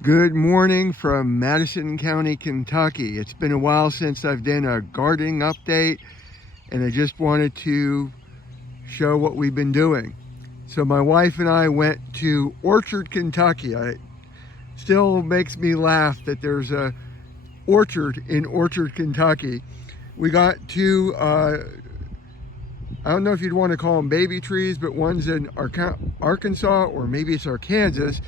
Good morning from Madison County, Kentucky. It's been a while since I've done a gardening update, and I just wanted to show what we've been doing. So my wife and I went to Orchard, Kentucky. It still makes me laugh that there's a orchard in Orchard, Kentucky. We got two, I don't know if you'd want to call them baby trees, but one's in Arkansas, or maybe it's Arkansas.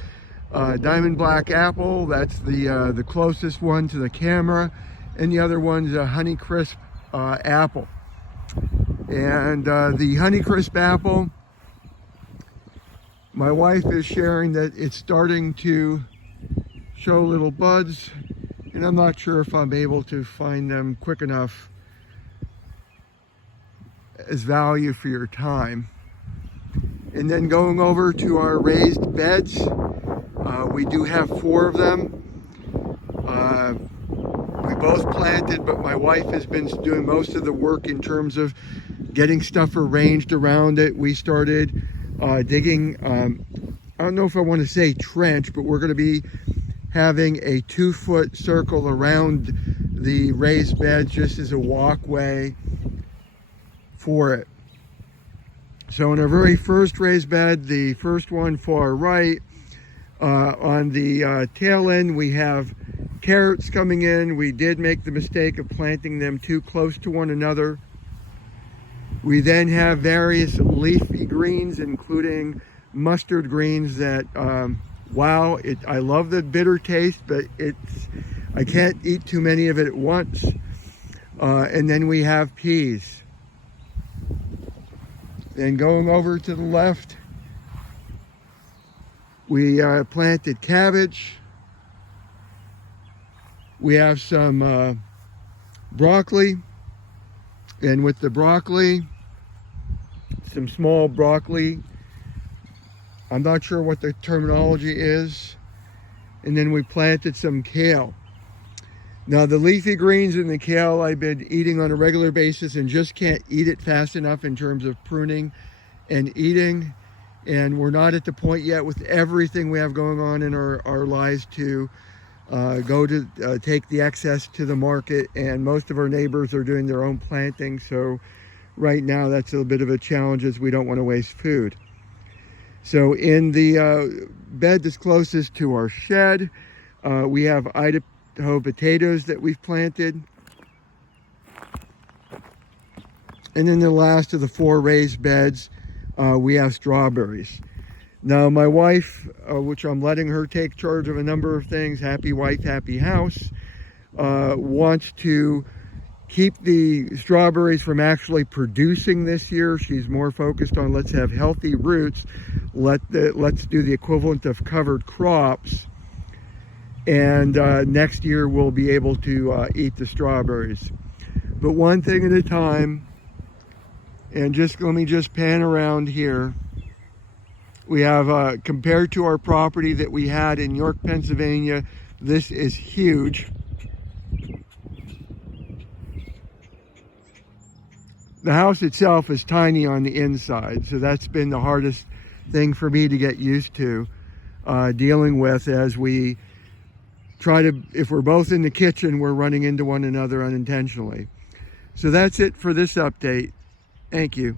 Diamond Black Apple, that's the closest one to the camera, and the other one's a Honeycrisp apple. And the Honeycrisp apple, my wife is sharing that it's starting to show little buds, and I'm not sure if I'm able to find them quick enough as value for your time. And then going over to our raised beds, we do have 4 of them. We both planted, but my wife has been doing most of the work in terms of getting stuff arranged around it. We started digging, I don't know if I want to say trench, but we're going to be having a 2-foot circle around the raised beds just as a walkway for it. So in our very first raised bed, the first one far right, on the tail end we have carrots coming in. We did make the mistake of planting them too close to one another. We then have various leafy greens, including mustard greens that, wow, I love the bitter taste, but I can't eat too many of it at once. And then we have peas. Then going over to the left, we planted cabbage. We have some broccoli, and with the broccoli, some small broccoli. I'm not sure what the terminology is. And then we planted some kale. Now the leafy greens and the kale I've been eating on a regular basis and just can't eat it fast enough in terms of pruning and eating. And we're not at the point yet with everything we have going on in our lives to go to take the excess to the market. And most of our neighbors are doing their own planting. So right now that's a bit of a challenge, as we don't want to waste food. So in the bed that's closest to our shed, we have Idaho potatoes that we've planted. And then the last of the 4 raised beds, we have strawberries. Now my wife, which I'm letting her take charge of a number of things, happy wife, happy house, wants to keep the strawberries from actually producing this year. She's more focused on, let's have healthy roots, let's do the equivalent of covered crops, and next year we'll be able to eat the strawberries. But one thing at a time. And let me just pan around here. We have, compared to our property that we had in York, Pennsylvania, this is huge. The house itself is tiny on the inside, so that's been the hardest thing for me to get used to dealing with, as we try to, if we're both in the kitchen, we're running into one another unintentionally. So that's it for this update. Thank you.